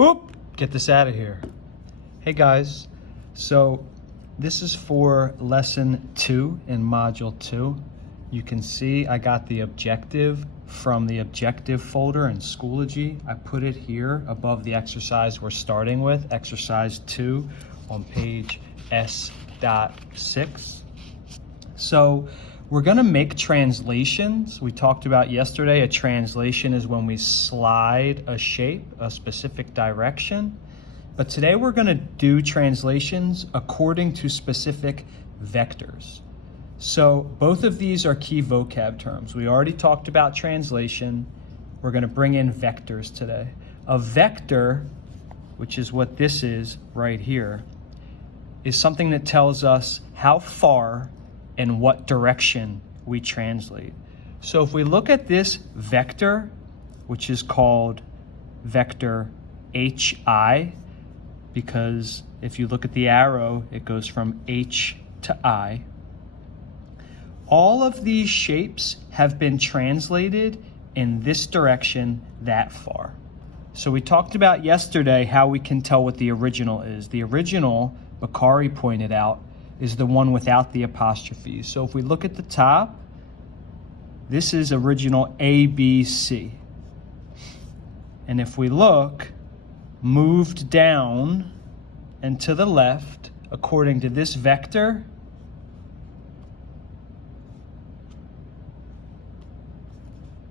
Oop, get this out of here. Hey guys, so this is for lesson 2 in module 2. You can see I got the objective from the objective folder in Schoology. I put it here above the exercise we're starting with, exercise 2 on page S.6. So we're going to make translations. We talked about yesterday, a translation is when we slide a shape a specific direction. But today we're going to do translations according to specific vectors. So both of these are key vocab terms. We already talked about translation. We're going to bring in vectors today. A vector, which is what this is right here, is something that tells us how far and what direction we translate. So if we look at this vector, which is called vector HI, because if you look at the arrow, it goes from H to I. All of these shapes have been translated in this direction that far. So we talked about yesterday how we can tell what the original is. The original, Bakari pointed out, is the one without the apostrophe. So if we look at the top, this is original ABC. And if we look, moved down and to the left, according to this vector,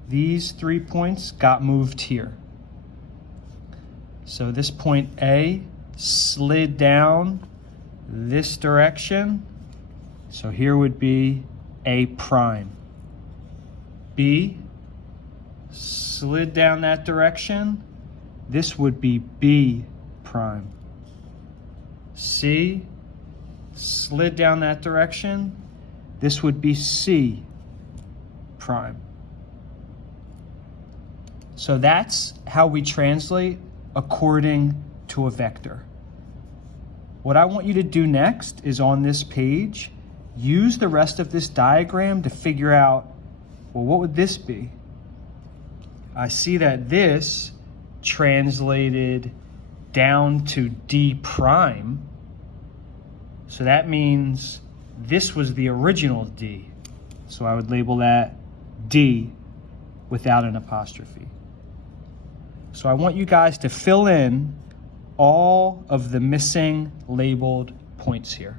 these 3 points got moved here. So this point A slid down this direction. So here would be A prime. B slid down that direction. This would be B prime. C slid down that direction. This would be C prime. So that's how we translate according to a vector. What I want you to do next is on this page, use the rest of this diagram to figure out, well, what would this be? I see that this translated down to D prime. So that means this was the original D. So I would label that D without an apostrophe. So I want you guys to fill in all of the missing labeled points here.